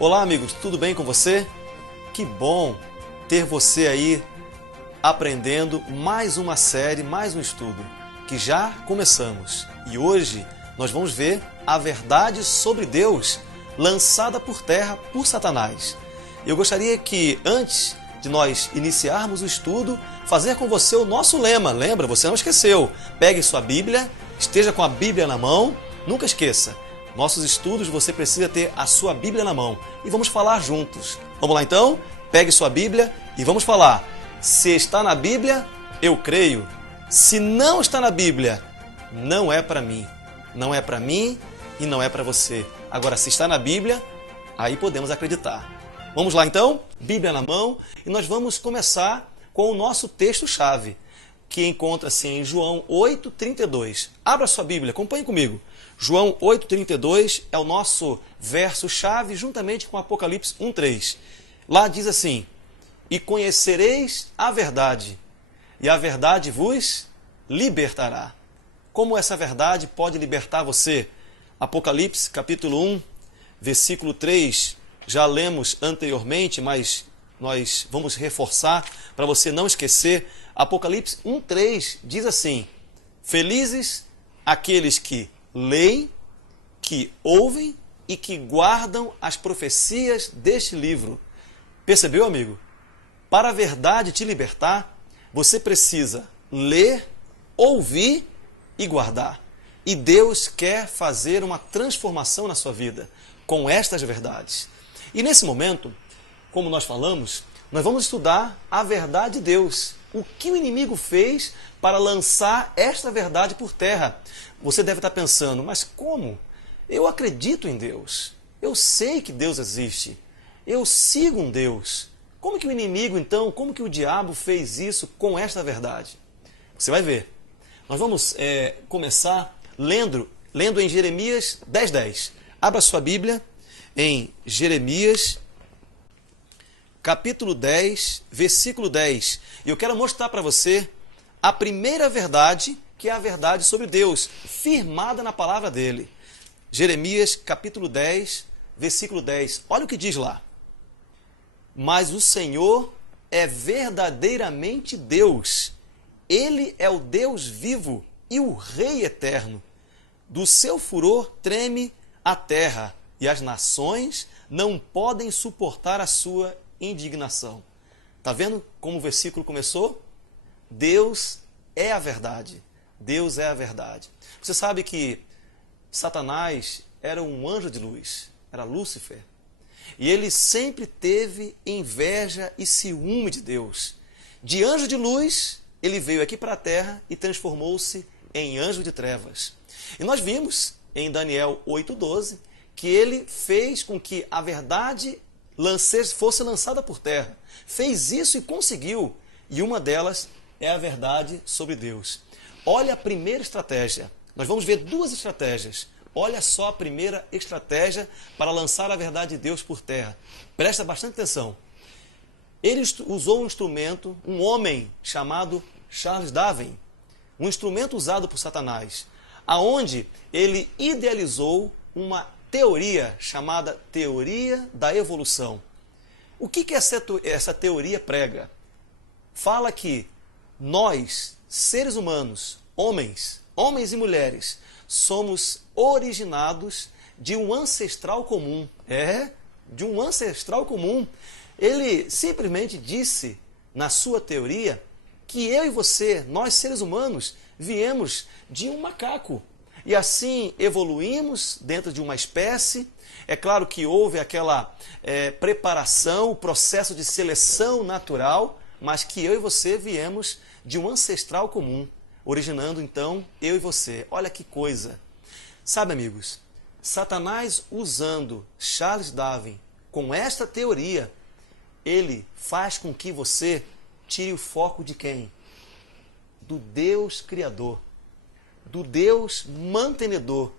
Olá, amigos, tudo bem com você? Que bom ter você aí aprendendo mais uma série, mais um estudo que já começamos. E hoje nós vamos ver a verdade sobre Deus lançada por terra por Satanás. Eu gostaria que, antes de nós iniciarmos o estudo, fazer com você o nosso lema. Lembra? Você não esqueceu. Pegue sua Bíblia, esteja com a Bíblia na mão, nunca esqueça. Nossos estudos, você precisa ter a sua Bíblia na mão. E vamos falar juntos. Vamos lá então? Pegue sua Bíblia e vamos falar. Se está na Bíblia, eu creio. Se não está na Bíblia, não é para mim. Não é para mim e não é para você. Agora, se está na Bíblia, aí podemos acreditar. Vamos lá então? Bíblia na mão. E nós vamos começar com o nosso texto-chave, que encontra-se em João 8,32. Abra sua Bíblia, acompanhe comigo. João 8,32 é o nosso verso-chave, juntamente com Apocalipse 1,3. Lá diz assim: e conhecereis a verdade, e a verdade vos libertará. Como essa verdade pode libertar você? Apocalipse, capítulo 1, versículo 3, já lemos anteriormente, mas nós vamos reforçar para você não esquecer. Apocalipse 1,3 diz assim: felizes aqueles que leem, que ouvem e que guardam as profecias deste livro. Percebeu, amigo? Para a verdade te libertar, você precisa ler, ouvir e guardar. E Deus quer fazer uma transformação na sua vida com estas verdades. E nesse momento, como nós falamos, nós vamos estudar a verdade de Deus. O que o inimigo fez para lançar esta verdade por terra? Você deve estar pensando, mas como? Eu acredito em Deus. Eu sei que Deus existe. Eu sigo um Deus. Como que o inimigo, então, como que o diabo fez isso com esta verdade? Você vai ver. Nós vamos começar lendo em Jeremias 10:10. Abra sua Bíblia em Jeremias, capítulo 10, versículo 10. E eu quero mostrar para você a primeira verdade, que é a verdade sobre Deus, firmada na palavra dele. Jeremias, capítulo 10, versículo 10. Olha o que diz lá. Mas o Senhor é verdadeiramente Deus. Ele é o Deus vivo e o Rei eterno. Do seu furor treme a terra, e as nações não podem suportar a sua indignação. Está vendo como o versículo começou? Deus é a verdade. Deus é a verdade. Você sabe que Satanás era um anjo de luz, era Lúcifer. E ele sempre teve inveja e ciúme de Deus. De anjo de luz, ele veio aqui para a terra e transformou-se em anjo de trevas. E nós vimos em Daniel 8:12 que ele fez com que a verdade fosse lançada por terra. Fez isso e conseguiu. E uma delas é a verdade sobre Deus. Olha a primeira estratégia. Nós vamos ver duas estratégias. Olha só a primeira estratégia para lançar a verdade de Deus por terra. Presta bastante atenção. Ele usou um instrumento, um homem chamado Charles Darwin, um instrumento usado por Satanás, aonde ele idealizou uma teoria chamada teoria da evolução. O que essa teoria prega? Fala que nós, seres humanos, homens e mulheres, somos originados de um ancestral comum. De um ancestral comum. Ele simplesmente disse, na sua teoria, que eu e você, nós seres humanos, viemos de um macaco. E assim evoluímos dentro de uma espécie. É claro que houve aquela preparação, o processo de seleção natural, mas que eu e você viemos de um ancestral comum, originando então eu e você. Olha que coisa! Sabe, amigos, Satanás usando Charles Darwin com esta teoria, ele faz com que você tire o foco de quem? Do Deus Criador, do Deus mantenedor,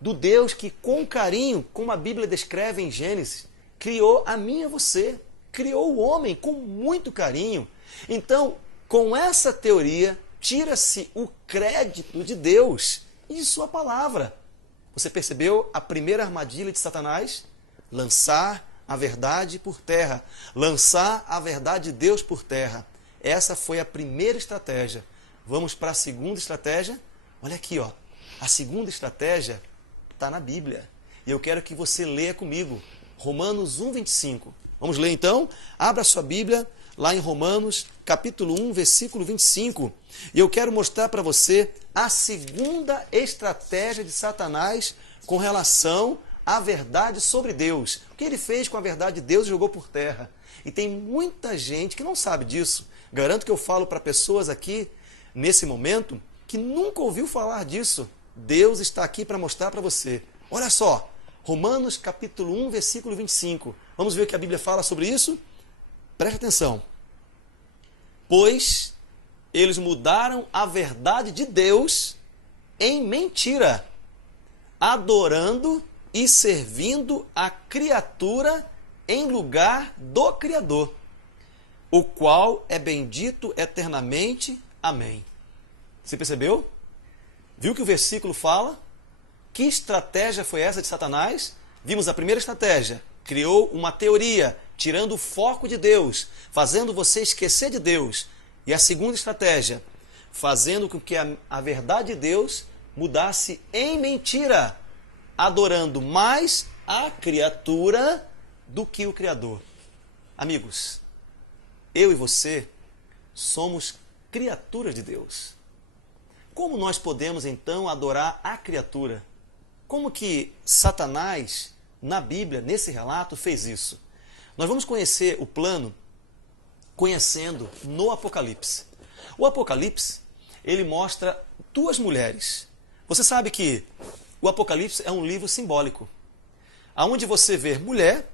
do Deus que com carinho, como a Bíblia descreve em Gênesis, criou a mim e a você, criou o homem com muito carinho. Então, com essa teoria, tira-se o crédito de Deus e de sua palavra. Você percebeu a primeira armadilha de Satanás? Lançar a verdade por terra, lançar a verdade de Deus por terra. Essa foi a primeira estratégia. Vamos para a segunda estratégia? Olha aqui, ó. A segunda estratégia está na Bíblia. E eu quero que você leia comigo. Romanos 1:25. Vamos ler então? Abra sua Bíblia lá em Romanos, capítulo 1, versículo 25. E eu quero mostrar para você a segunda estratégia de Satanás com relação à verdade sobre Deus. O que ele fez com a verdade de Deus e jogou por terra. E tem muita gente que não sabe disso. Garanto que eu falo para pessoas aqui, nesse momento, que nunca ouviu falar disso. Deus está aqui para mostrar para você. Olha só, Romanos capítulo 1, versículo 25. Vamos ver o que a Bíblia fala sobre isso? Preste atenção. Pois eles mudaram a verdade de Deus em mentira, adorando e servindo a criatura em lugar do Criador, o qual é bendito eternamente. Amém. Você percebeu? Viu que o versículo fala? Que estratégia foi essa de Satanás? Vimos a primeira estratégia. Criou uma teoria, tirando o foco de Deus, fazendo você esquecer de Deus. E a segunda estratégia, fazendo com que a verdade de Deus mudasse em mentira, adorando mais a criatura do que o Criador. Amigos, eu e você somos criaturas de Deus. Como nós podemos então adorar a criatura? Como que Satanás, na Bíblia, nesse relato, fez isso? Nós vamos conhecer o plano conhecendo no Apocalipse. O Apocalipse, ele mostra duas mulheres. Você sabe que o Apocalipse é um livro simbólico. Aonde você vê mulher,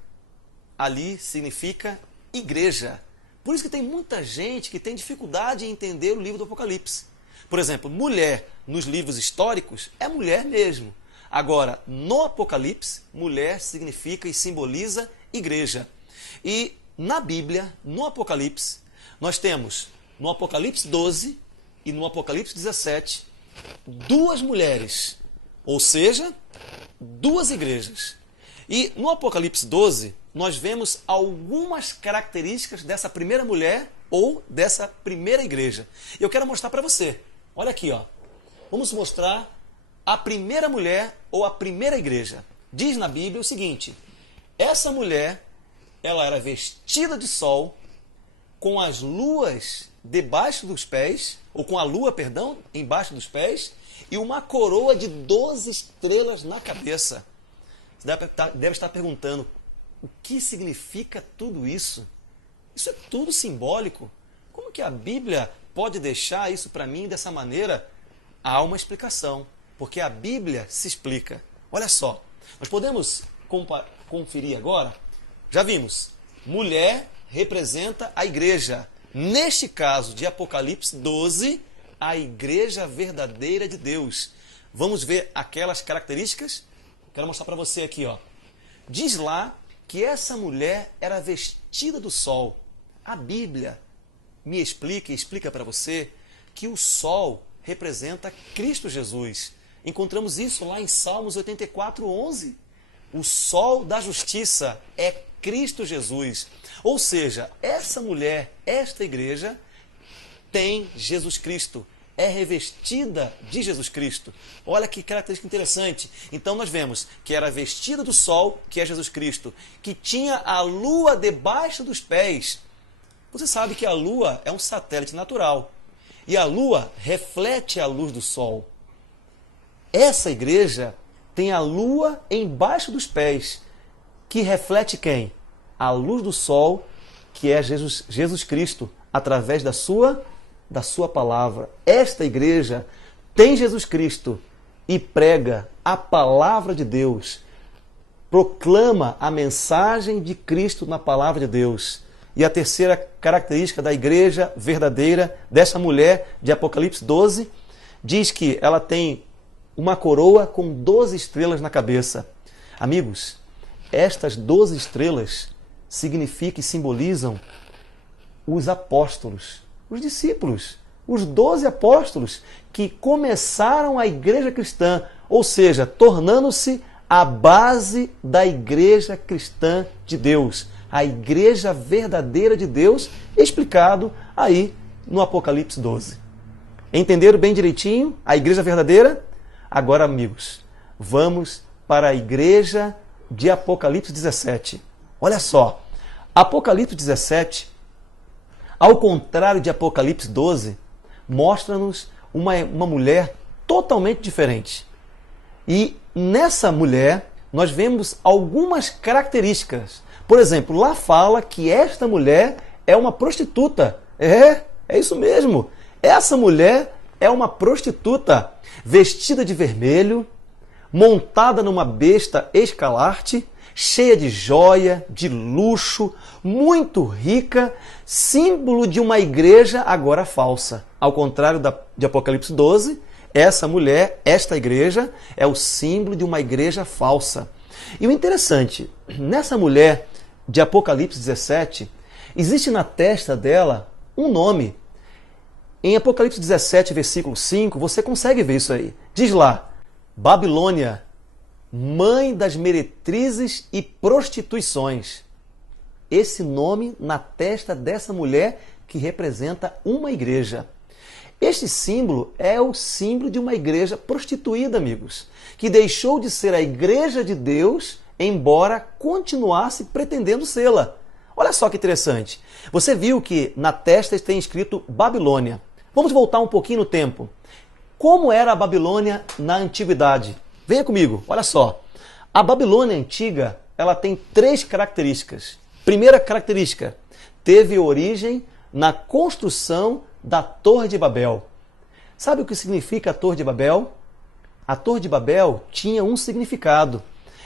ali significa igreja. Por isso que tem muita gente que tem dificuldade em entender o livro do Apocalipse. Por exemplo, mulher nos livros históricos é mulher mesmo. Agora, no Apocalipse, mulher significa e simboliza igreja. E na Bíblia, no Apocalipse, nós temos no Apocalipse 12 e no Apocalipse 17 duas mulheres, ou seja, duas igrejas. E no Apocalipse 12, nós vemos algumas características dessa primeira mulher ou dessa primeira igreja. Eu quero mostrar para você. Olha aqui, ó. Vamos mostrar a primeira mulher ou a primeira igreja. Diz na Bíblia o seguinte: essa mulher, ela era vestida de sol, com as luas debaixo dos pés, ou com a lua, perdão, embaixo dos pés, e uma coroa de 12 estrelas na cabeça. Você deve estar perguntando, o que significa tudo isso? Isso é tudo simbólico. Como que a Bíblia pode deixar isso para mim dessa maneira? Há uma explicação, porque a Bíblia se explica. Olha só, nós podemos conferir agora. Já vimos, mulher representa a igreja. Neste caso de Apocalipse 12, a igreja verdadeira de Deus. Vamos ver aquelas características? Quero mostrar para você aqui, ó. Diz lá que essa mulher era vestida do sol. A Bíblia me explica e explica para você que o sol representa Cristo Jesus. Encontramos isso lá em Salmos 84:11. O sol da justiça é Cristo Jesus. Ou seja, essa mulher, esta igreja, tem Jesus Cristo. É revestida de Jesus Cristo. Olha que característica interessante. Então nós vemos que era vestida do sol, que é Jesus Cristo, que tinha a lua debaixo dos pés. Você sabe que a lua é um satélite natural. E a lua reflete a luz do sol. Essa igreja tem a lua embaixo dos pés, que reflete quem? A luz do sol, que é Jesus Cristo, através da sua palavra. Esta igreja tem Jesus Cristo e prega a palavra de Deus, proclama a mensagem de Cristo na palavra de Deus. E a terceira característica da igreja verdadeira, dessa mulher de Apocalipse 12, diz que ela tem uma coroa com 12 estrelas na cabeça. Amigos, estas 12 estrelas significam e simbolizam os apóstolos, os discípulos, os 12 apóstolos que começaram a igreja cristã, ou seja, tornando-se a base da igreja cristã de Deus, a igreja verdadeira de Deus, explicado aí no Apocalipse 12. Entenderam bem direitinho a igreja verdadeira? Agora, amigos, vamos para a igreja de Apocalipse 17. Olha só, Apocalipse 17, ao contrário de Apocalipse 12, mostra-nos uma mulher totalmente diferente. E nessa mulher, nós vemos algumas características. Por exemplo, lá fala que esta mulher é uma prostituta. É isso mesmo. Essa mulher é uma prostituta, vestida de vermelho, montada numa besta escalarte, cheia de joia, de luxo, muito rica, símbolo de uma igreja agora falsa. Ao contrário de Apocalipse 12, essa mulher, esta igreja, é o símbolo de uma igreja falsa. E o interessante, nessa mulher de Apocalipse 17, existe na testa dela um nome. Em Apocalipse 17, versículo 5, você consegue ver isso aí. Diz lá, Babilônia, mãe das meretrizes e prostituições. Esse nome na testa dessa mulher que representa uma igreja. Este símbolo é o símbolo de uma igreja prostituída, amigos, que deixou de ser a igreja de Deus, embora continuasse pretendendo sê-la. Olha só que interessante. Você viu que na testa tem escrito Babilônia. Vamos voltar um pouquinho no tempo. Como era a Babilônia na antiguidade? Venha comigo, olha só. A Babilônia antiga, ela tem 3 características. Primeira característica, teve origem na construção da Torre de Babel. Sabe o que significa a Torre de Babel? A Torre de Babel tinha um significado.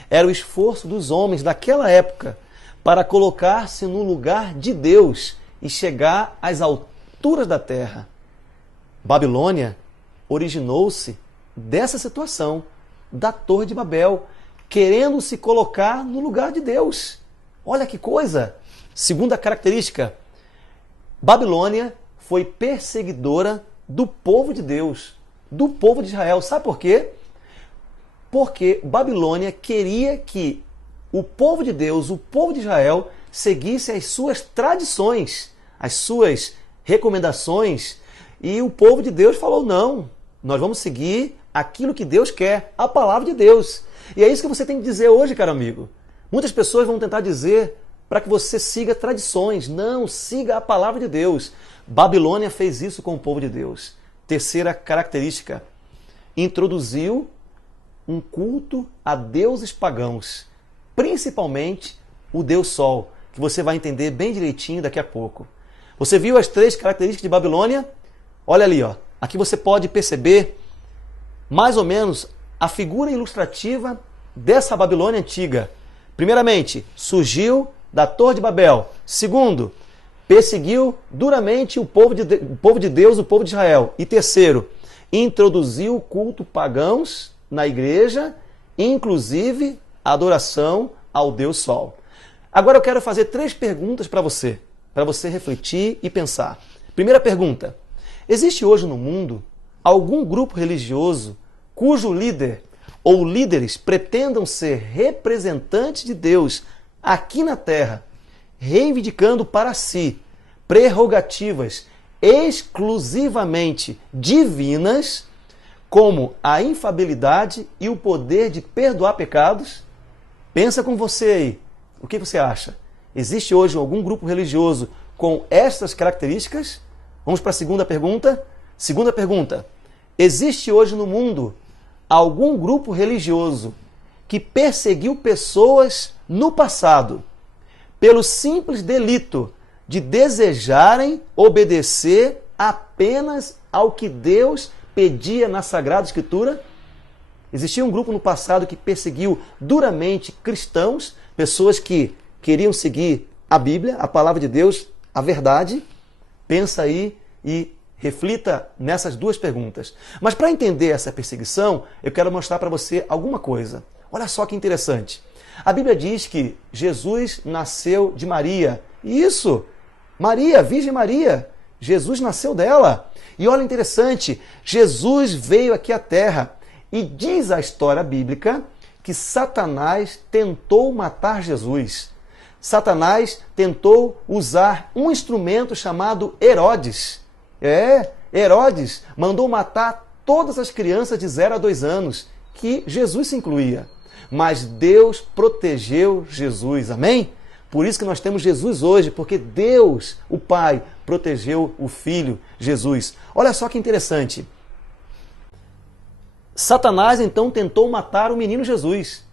Era o esforço dos homens daquela época para colocar-se no lugar de Deus e chegar às alturas da terra. Babilônia originou-se dessa situação, da Torre de Babel, querendo se colocar no lugar de Deus. Olha que coisa! Segunda característica, Babilônia foi perseguidora do povo de Deus, do povo de Israel. Sabe por quê? Porque Babilônia queria que o povo de Deus, o povo de Israel, seguisse as suas tradições, as suas recomendações, e o povo de Deus falou, não, nós vamos seguir aquilo que Deus quer, a palavra de Deus. E é isso que você tem que dizer hoje, caro amigo. Muitas pessoas vão tentar dizer para que você siga tradições. Não, siga a palavra de Deus. Babilônia fez isso com o povo de Deus. Terceira característica, introduziu um culto a deuses pagãos, principalmente o Deus Sol, que você vai entender bem direitinho daqui a pouco. Você viu as 3 características de Babilônia? Olha ali, ó. Aqui você pode perceber mais ou menos a figura ilustrativa dessa Babilônia antiga. Primeiramente, surgiu da Torre de Babel. Segundo, perseguiu duramente o povo de Deus, o povo de Israel. E terceiro, introduziu o culto pagãos na igreja, inclusive a adoração ao Deus Sol. Agora eu quero fazer 3 perguntas para você refletir e pensar. Primeira pergunta, existe hoje no mundo algum grupo religioso cujo líder ou líderes pretendam ser representantes de Deus aqui na Terra, reivindicando para si prerrogativas exclusivamente divinas, como a infabilidade e o poder de perdoar pecados? Pensa com você aí. O que você acha? Existe hoje algum grupo religioso com estas características? Vamos para a segunda pergunta. Segunda pergunta. Existe hoje no mundo algum grupo religioso que perseguiu pessoas no passado pelo simples delito de desejarem obedecer apenas ao que Deus pedia na Sagrada Escritura? Existia um grupo no passado que perseguiu duramente cristãos, pessoas que queriam seguir a Bíblia, a palavra de Deus, a verdade. Pensa aí e reflita nessas 2 perguntas. Mas para entender essa perseguição, eu quero mostrar para você alguma coisa. Olha só que interessante. A Bíblia diz que Jesus nasceu de Maria. Isso! Maria, Virgem Maria. Jesus nasceu dela. E olha interessante, Jesus veio aqui à Terra. E diz a história bíblica que Satanás tentou matar Jesus. Satanás tentou usar um instrumento chamado Herodes. Herodes mandou matar todas as crianças de 0 a 2 anos, que Jesus se incluía. Mas Deus protegeu Jesus, amém? Por isso que nós temos Jesus hoje, porque Deus, o Pai, protegeu o Filho, Jesus. Olha só que interessante. Satanás então tentou matar o menino Jesus.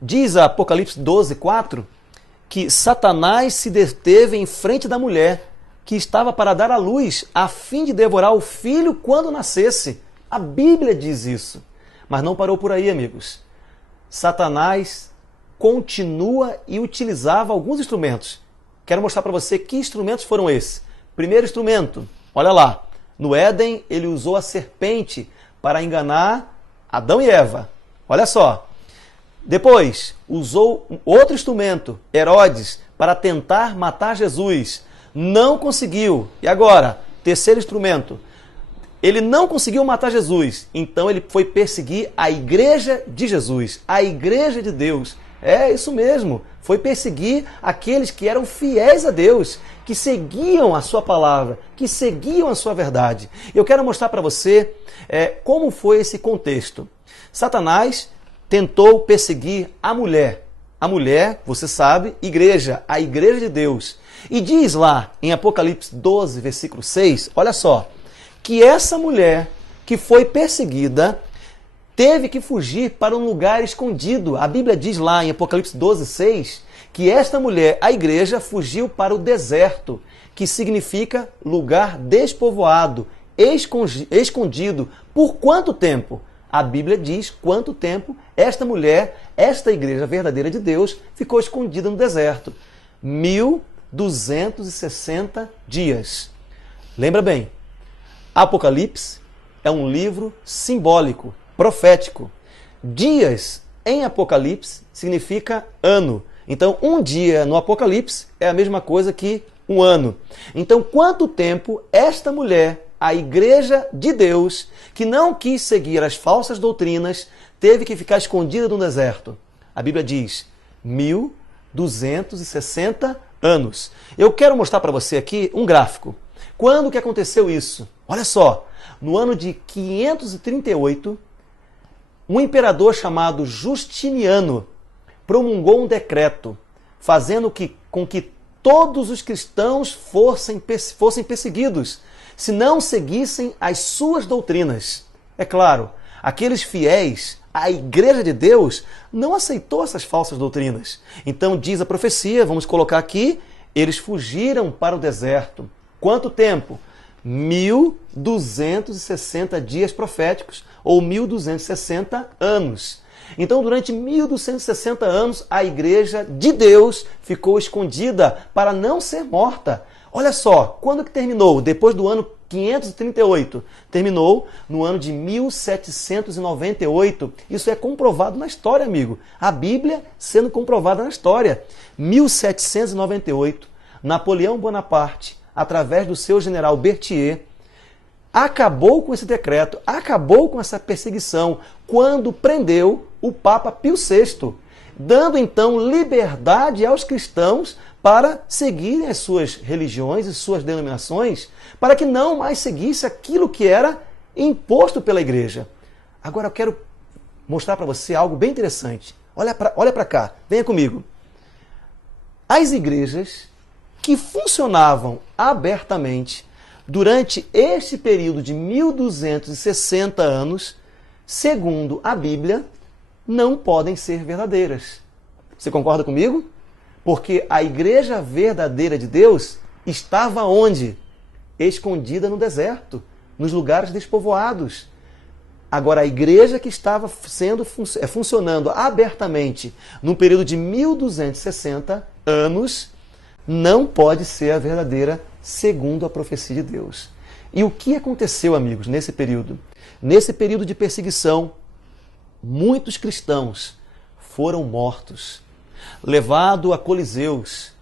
Diz Apocalipse 12:4 que Satanás se deteve em frente da mulher que estava para dar à luz, a fim de devorar o filho quando nascesse. A Bíblia diz isso. Mas não parou por aí, amigos. Satanás continua e utilizava alguns instrumentos. Quero mostrar para você que instrumentos foram esses. Primeiro instrumento, olha lá. No Éden, ele usou a serpente para enganar Adão e Eva. Olha só. Depois, usou outro instrumento, Herodes, para tentar matar Jesus. Não conseguiu. E agora, terceiro instrumento. Ele não conseguiu matar Jesus, então ele foi perseguir a igreja de Jesus, a igreja de Deus. É isso mesmo, foi perseguir aqueles que eram fiéis a Deus, que seguiam a sua palavra, que seguiam a sua verdade. Eu quero mostrar para você como foi esse contexto. Satanás tentou perseguir a mulher. A mulher, você sabe, igreja, a igreja de Deus. E diz lá em Apocalipse 12, versículo 6, olha só, que essa mulher que foi perseguida teve que fugir para um lugar escondido. A Bíblia diz lá em Apocalipse 12, 6, que esta mulher, a igreja, fugiu para o deserto, que significa lugar despovoado, escondido. Por quanto tempo? A Bíblia diz quanto tempo esta mulher, esta igreja verdadeira de Deus, ficou escondida no deserto. 1260 dias. Lembra bem, Apocalipse é um livro simbólico, profético. Dias em Apocalipse significa ano. Então, um dia no Apocalipse é a mesma coisa que um ano. Então, quanto tempo esta mulher, a igreja de Deus, que não quis seguir as falsas doutrinas, teve que ficar escondida no deserto? A Bíblia diz 1260 anos. Eu quero mostrar para você aqui um gráfico. Quando que aconteceu isso? Olha só, no ano de 538, um imperador chamado Justiniano promulgou um decreto fazendo com que todos os cristãos fossem perseguidos se não seguissem as suas doutrinas. É claro, aqueles fiéis, a igreja de Deus, não aceitou essas falsas doutrinas. Então diz a profecia, vamos colocar aqui, eles fugiram para o deserto. Quanto tempo? 1260 dias proféticos, ou 1260 anos. Então, durante 1260 anos, a igreja de Deus ficou escondida para não ser morta. Olha só, quando que terminou? Depois do ano 538. Terminou no ano de 1798. Isso é comprovado na história, amigo. A Bíblia sendo comprovada na história. 1798, Napoleão Bonaparte, através do seu general Berthier, acabou com esse decreto, acabou com essa perseguição, quando prendeu o Papa Pio VI, dando então liberdade aos cristãos para seguirem as suas religiões e suas denominações, para que não mais seguisse aquilo que era imposto pela igreja. Agora eu quero mostrar para você algo bem interessante. Olha para cá, venha comigo. As igrejas que funcionavam abertamente durante este período de 1260 anos, segundo a Bíblia, não podem ser verdadeiras. Você concorda comigo? Porque a igreja verdadeira de Deus estava onde? Escondida no deserto, nos lugares despovoados. Agora, a igreja que estava funcionando abertamente num período de 1260 anos, não pode ser a verdadeira segundo a profecia de Deus. E o que aconteceu, amigos, nesse período? Nesse período de perseguição, muitos cristãos foram mortos, levados a coliseus,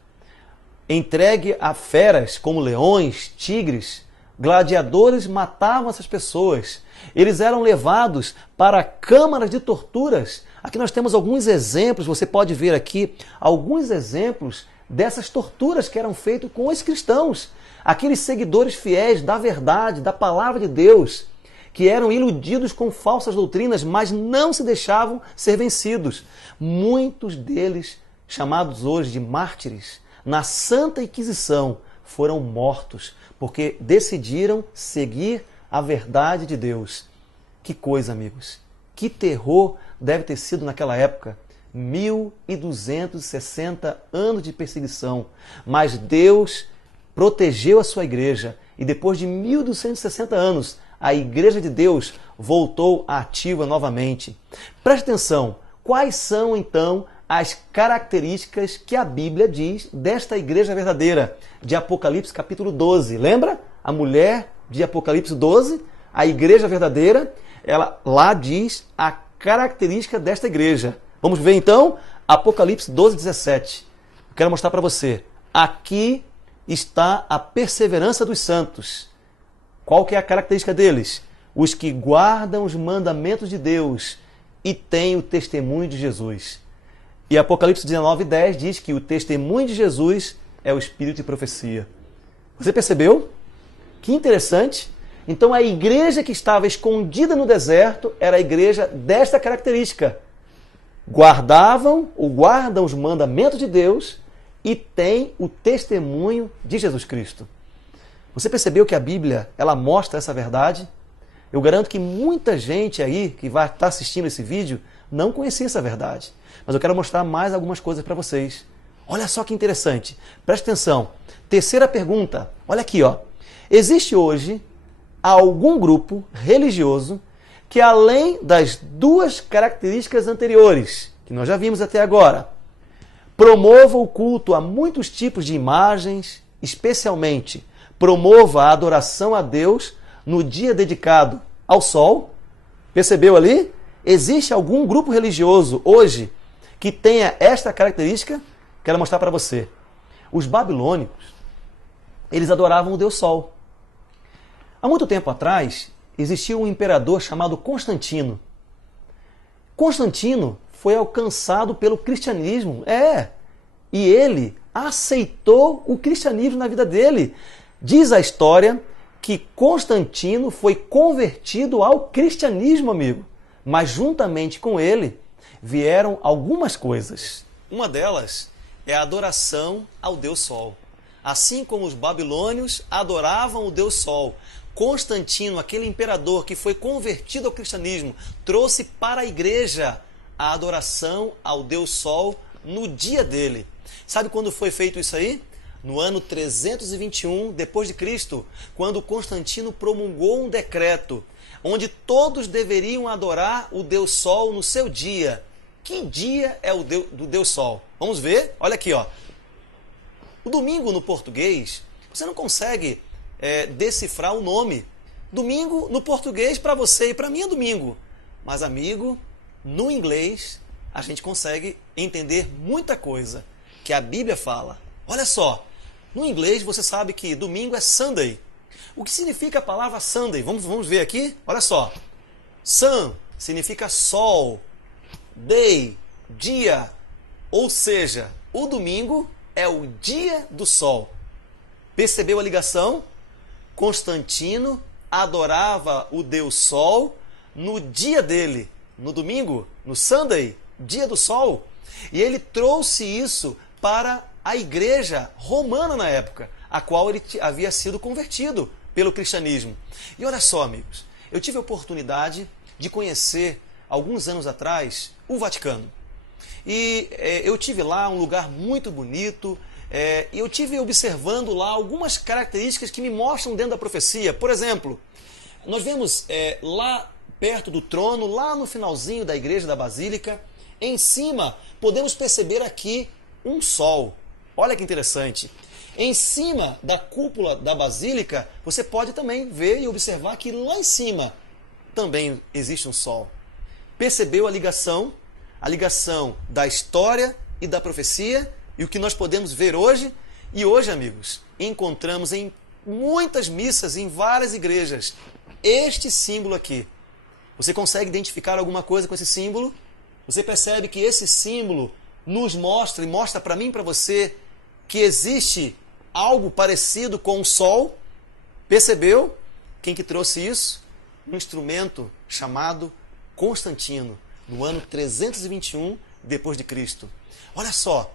entregue a feras como leões, tigres, gladiadores matavam essas pessoas. Eles eram levados para câmaras de torturas. Aqui nós temos alguns exemplos, você pode ver aqui alguns exemplos dessas torturas que eram feitas com os cristãos, aqueles seguidores fiéis da verdade, da palavra de Deus, que eram iludidos com falsas doutrinas, mas não se deixavam ser vencidos. Muitos deles, chamados hoje de mártires, na Santa Inquisição, foram mortos, porque decidiram seguir a verdade de Deus. Que coisa, amigos! Que terror deve ter sido naquela época. 1260 anos de perseguição. Mas Deus protegeu a sua igreja. E depois de 1260 anos, a igreja de Deus voltou ativa novamente. Preste atenção. Quais são, então, as características que a Bíblia diz desta igreja verdadeira? De Apocalipse capítulo 12. Lembra? A mulher de Apocalipse 12, a igreja verdadeira, ela lá diz a característica desta igreja. Vamos ver então Apocalipse 12, 17. Quero mostrar para você. Aqui está a perseverança dos santos. Qual que é a característica deles? Os que guardam os mandamentos de Deus e têm o testemunho de Jesus. E Apocalipse 19, 10 diz que o testemunho de Jesus é o espírito de profecia. Você percebeu? Que interessante. Então a igreja que estava escondida no deserto era a igreja desta característica. Guardam os mandamentos de Deus e têm o testemunho de Jesus Cristo. Você percebeu que a Bíblia, ela mostra essa verdade? Eu garanto que muita gente aí que vai estar assistindo esse vídeo não conhecia essa verdade. Mas eu quero mostrar mais algumas coisas para vocês. Olha só que interessante. Preste atenção. Terceira pergunta. Olha aqui, ó. Existe hoje algum grupo religioso que, além das duas características anteriores, que nós já vimos até agora, promova o culto a muitos tipos de imagens, especialmente promova a adoração a Deus no dia dedicado ao sol? Percebeu ali? Existe algum grupo religioso hoje que tenha esta característica? Quero mostrar para você. Os babilônicos, eles adoravam o Deus Sol. Há muito tempo atrás, existia um imperador chamado Constantino. Constantino foi alcançado pelo cristianismo. E ele aceitou o cristianismo na vida dele. Diz a história que Constantino foi convertido ao cristianismo, amigo. Mas juntamente com ele vieram algumas coisas. Uma delas é a adoração ao Deus Sol. Assim como os babilônios adoravam o Deus Sol, Constantino, aquele imperador que foi convertido ao cristianismo, trouxe para a igreja a adoração ao Deus Sol no dia dele. Sabe quando foi feito isso aí? No ano 321 depois de Cristo, quando Constantino promulgou um decreto onde todos deveriam adorar o Deus Sol no seu dia. Que dia é o do Deus Sol? Vamos ver? Olha aqui, ó. O domingo no português, você não consegue decifrar o nome. Domingo no português para você e para mim é domingo. Mas, amigo, no inglês a gente consegue entender muita coisa que a Bíblia fala. Olha só, no inglês você sabe que domingo é Sunday. O que significa a palavra Sunday? Vamos ver aqui? Olha só. Sun significa sol, day, dia. Ou seja, o domingo é o dia do sol. Percebeu a ligação? Constantino adorava o Deus Sol no dia dele, no domingo, no Sunday, dia do sol. E ele trouxe isso para a igreja romana na época, a qual ele havia sido convertido pelo cristianismo. E olha só, amigos, eu tive a oportunidade de conhecer, alguns anos atrás, o Vaticano. E eu tive lá um lugar muito bonito, e eu tive observando lá algumas características que me mostram dentro da profecia. Por exemplo, nós vemos lá perto do trono, lá no finalzinho da igreja da Basílica, em cima podemos perceber aqui um sol. Olha que interessante. Em cima da cúpula da Basílica, você pode também ver e observar que lá em cima também existe um sol. Percebeu a ligação? A ligação da história e da profecia e o que nós podemos ver hoje? E hoje, amigos, encontramos em muitas missas em várias igrejas. Este símbolo aqui. Você consegue identificar alguma coisa com esse símbolo? Você percebe que esse símbolo nos mostra, e mostra para mim e para você, que existe algo parecido com o Sol? Percebeu? Quem que trouxe isso? Um instrumento chamado Constantino, no ano 321 depois de Cristo. Olha só,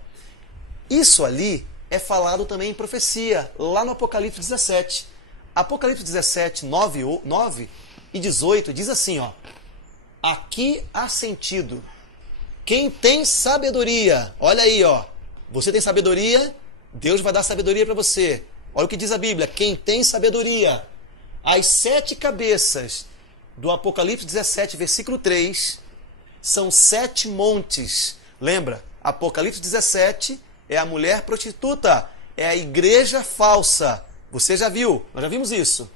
isso ali é falado também em profecia, lá no Apocalipse 17. Apocalipse 17, 9 e 18 diz assim, ó: aqui há sentido. Quem tem sabedoria, olha aí, ó. Você tem sabedoria? Deus vai dar sabedoria para você. Olha o que diz a Bíblia: quem tem sabedoria. As 7 cabeças do Apocalipse 17, versículo 3, são 7 montes. Lembra? Apocalipse 17 é a mulher prostituta, é a igreja falsa. Você já viu, nós já vimos isso.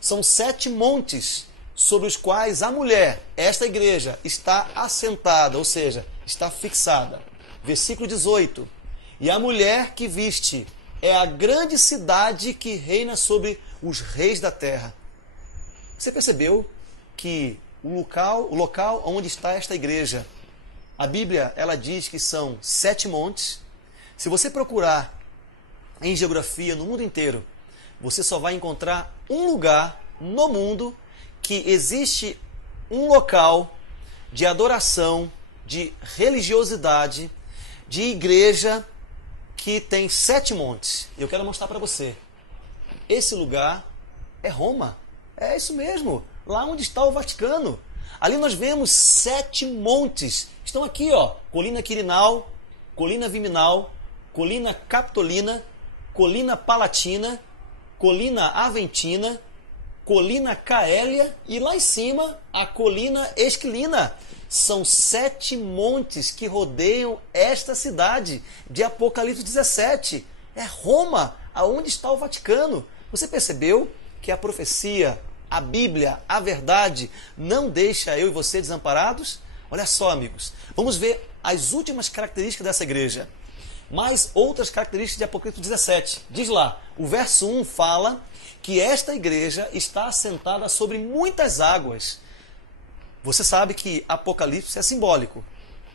São 7 montes sobre os quais a mulher, esta igreja, está assentada, ou seja, está fixada. Versículo 18. E a mulher que viste é a grande cidade que reina sobre os reis da terra. Você percebeu que o local onde está esta igreja, a Bíblia ela diz que são 7 montes. Se você procurar em geografia no mundo inteiro, você só vai encontrar um lugar no mundo que existe um local de adoração, de religiosidade, de igreja que tem 7 montes. Eu quero mostrar para você. Esse lugar é Roma. É isso mesmo. Lá onde está o Vaticano. Ali nós vemos 7 montes. Estão aqui, ó. Colina Quirinal, Colina Viminal, Colina Capitolina, Colina Palatina, Colina Aventina, Colina Caélia e lá em cima a Colina Esquilina. São 7 montes que rodeiam esta cidade de Apocalipse 17. É Roma, aonde está o Vaticano. Você percebeu que a profecia, a Bíblia, a verdade, não deixa eu e você desamparados? Olha só, amigos, vamos ver as últimas características dessa igreja. Mais outras características de Apocalipse 17. Diz lá, o verso 1 fala que esta igreja está assentada sobre muitas águas. Você sabe que Apocalipse é simbólico.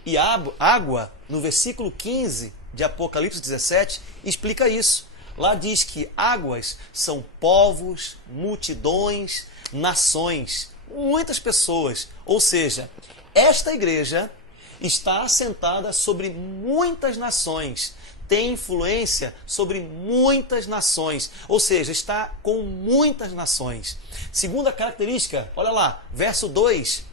E a água, no versículo 15 de Apocalipse 17, explica isso. Lá diz que águas são povos, multidões, nações, muitas pessoas. Ou seja, esta igreja está assentada sobre muitas nações, tem influência sobre muitas nações, ou seja, está com muitas nações. Segunda característica, olha lá, verso 2,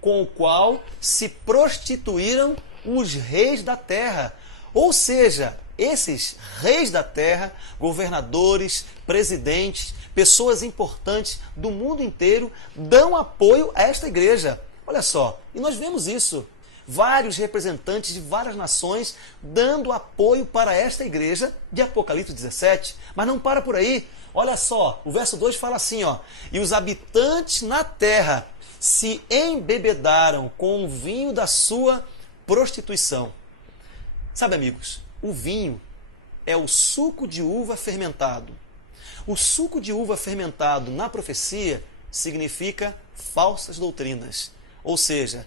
com o qual se prostituíram os reis da terra. Ou seja, esses reis da terra, governadores, presidentes, pessoas importantes do mundo inteiro, dão apoio a esta igreja. Olha só, e nós vemos isso. Vários representantes de várias nações dando apoio para esta igreja de Apocalipse 17. Mas não para por aí. Olha só, o verso 2 fala assim, ó: e os habitantes na terra se embebedaram com o vinho da sua prostituição. Sabe, amigos, o vinho é o suco de uva fermentado. O suco de uva fermentado na profecia significa falsas doutrinas. Ou seja,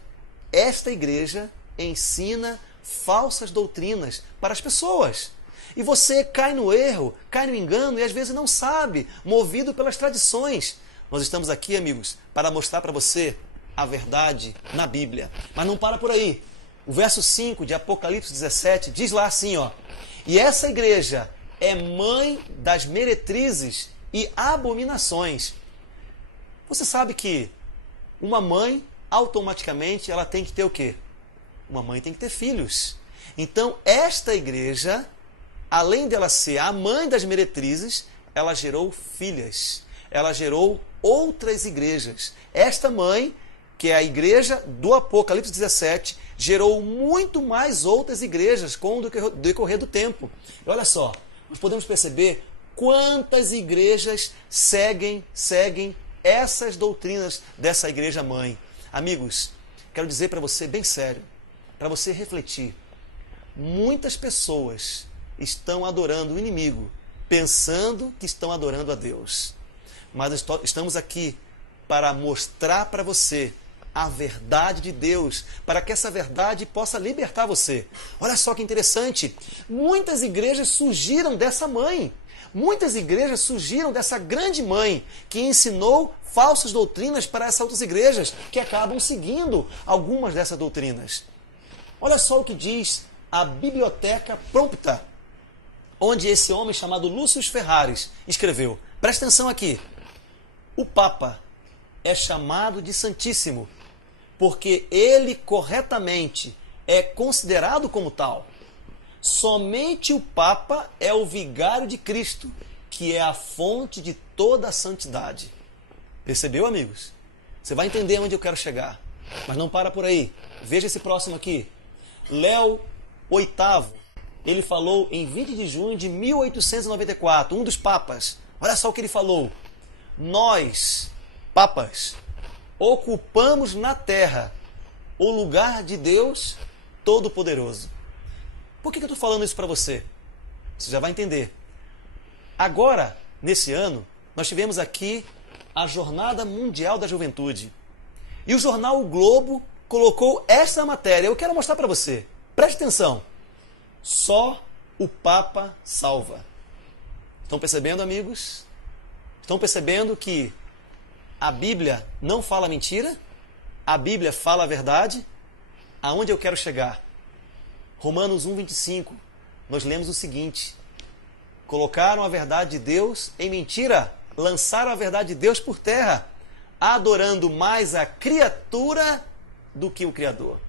esta igreja ensina falsas doutrinas para as pessoas. E você cai no erro, cai no engano e às vezes não sabe, movido pelas tradições. Nós estamos aqui, amigos, para mostrar para você a verdade na Bíblia. Mas não para por aí. O verso 5 de Apocalipse 17 diz lá assim, ó: e essa igreja é mãe das meretrizes e abominações. Você sabe que uma mãe, automaticamente, ela tem que ter o quê? Uma mãe tem que ter filhos. Então, esta igreja, além dela ser a mãe das meretrizes, ela gerou filhas. Ela gerou outras igrejas. Esta mãe, que é a igreja do Apocalipse 17, gerou muito mais outras igrejas com o decorrer do tempo. E olha só, nós podemos perceber quantas igrejas seguem essas doutrinas dessa igreja mãe. Amigos, quero dizer para você bem sério, para você refletir, muitas pessoas estão adorando o inimigo pensando que estão adorando a Deus. Mas estamos aqui para mostrar para você a verdade de Deus, para que essa verdade possa libertar você. Olha só que interessante, muitas igrejas surgiram dessa mãe, muitas igrejas surgiram dessa grande mãe que ensinou falsas doutrinas para essas outras igrejas, que acabam seguindo algumas dessas doutrinas. Olha só o que diz a Biblioteca Prompta, onde esse homem chamado Lúcio Ferraris escreveu. Presta atenção aqui. O Papa é chamado de Santíssimo porque ele corretamente é considerado como tal. Somente o Papa é o vigário de Cristo, que é a fonte de toda a santidade. Percebeu, amigos? Você vai entender onde eu quero chegar. Mas não para por aí. Veja esse próximo aqui. Léo VIII, ele falou em 20 de junho de 1894, um dos papas. Olha só o que ele falou. Nós, papas, ocupamos na terra o lugar de Deus Todo-Poderoso. Por que eu estou falando isso para você? Você já vai entender. Agora, nesse ano, nós tivemos aqui a Jornada Mundial da Juventude. E o jornal O Globo colocou essa matéria. Eu quero mostrar para você. Preste atenção. Só o Papa salva. Estão percebendo, amigos? Estão percebendo que a Bíblia não fala mentira? A Bíblia fala a verdade? Aonde eu quero chegar? Romanos 1:25. Nós lemos o seguinte: colocaram a verdade de Deus em mentira, lançaram a verdade de Deus por terra, adorando mais a criatura do que o Criador,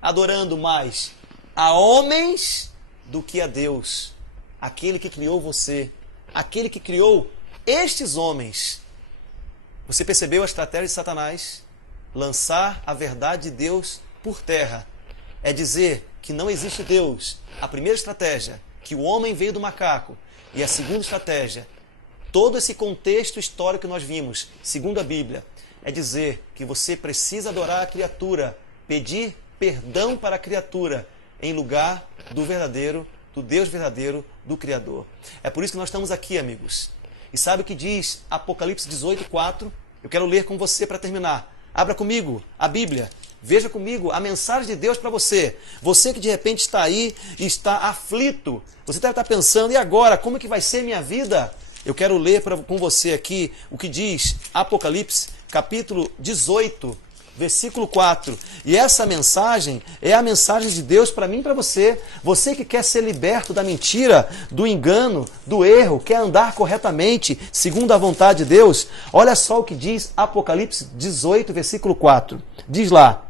adorando mais a homens do que a Deus, aquele que criou você, aquele que criou estes homens. Você percebeu a estratégia de Satanás? Lançar a verdade de Deus por terra. É dizer que não existe Deus. A primeira estratégia, que o homem veio do macaco. E a segunda estratégia, todo esse contexto histórico que nós vimos, segundo a Bíblia, é dizer que você precisa adorar a criatura, pedir perdão para a criatura, em lugar do verdadeiro, do Deus verdadeiro, do Criador. É por isso que nós estamos aqui, amigos. E sabe o que diz Apocalipse 18:4? Eu quero ler com você para terminar. Abra comigo a Bíblia. Veja comigo a mensagem de Deus para você. Você que de repente está aí e está aflito. Você deve estar pensando, e agora? Como é que vai ser minha vida? Eu quero ler com você aqui o que diz Apocalipse, capítulo 18, versículo 4. E essa mensagem é a mensagem de Deus para mim e para você. Você que quer ser liberto da mentira, do engano, do erro, quer andar corretamente, segundo a vontade de Deus. Olha só o que diz Apocalipse 18, versículo 4. Diz lá: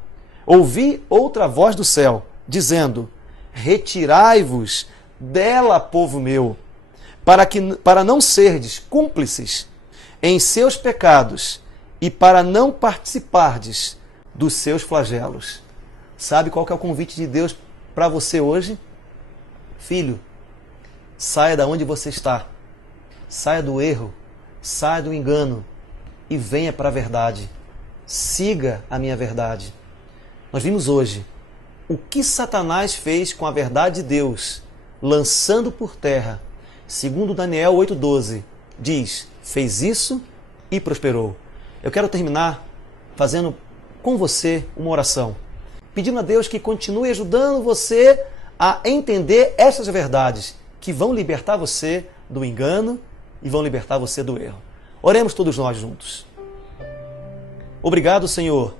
ouvi outra voz do céu, dizendo: retirai-vos dela, povo meu, para não serdes cúmplices em seus pecados e para não participardes dos seus flagelos. Sabe qual que é o convite de Deus para você hoje? Filho, saia da onde você está, saia do erro, saia do engano e venha para a verdade. Siga a minha verdade. Nós vimos hoje o que Satanás fez com a verdade de Deus, lançando por terra. Segundo Daniel 8:12, diz, fez isso e prosperou. Eu quero terminar fazendo com você uma oração, pedindo a Deus que continue ajudando você a entender essas verdades que vão libertar você do engano e vão libertar você do erro. Oremos todos nós juntos. Obrigado, Senhor.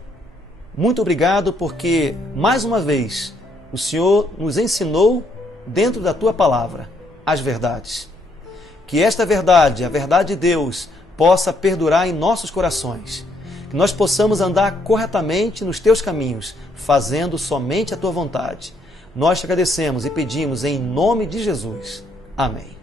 Muito obrigado porque, mais uma vez, o Senhor nos ensinou, dentro da Tua Palavra, as verdades. Que esta verdade, a verdade de Deus, possa perdurar em nossos corações. Que nós possamos andar corretamente nos Teus caminhos, fazendo somente a Tua vontade. Nós te agradecemos e pedimos em nome de Jesus. Amém.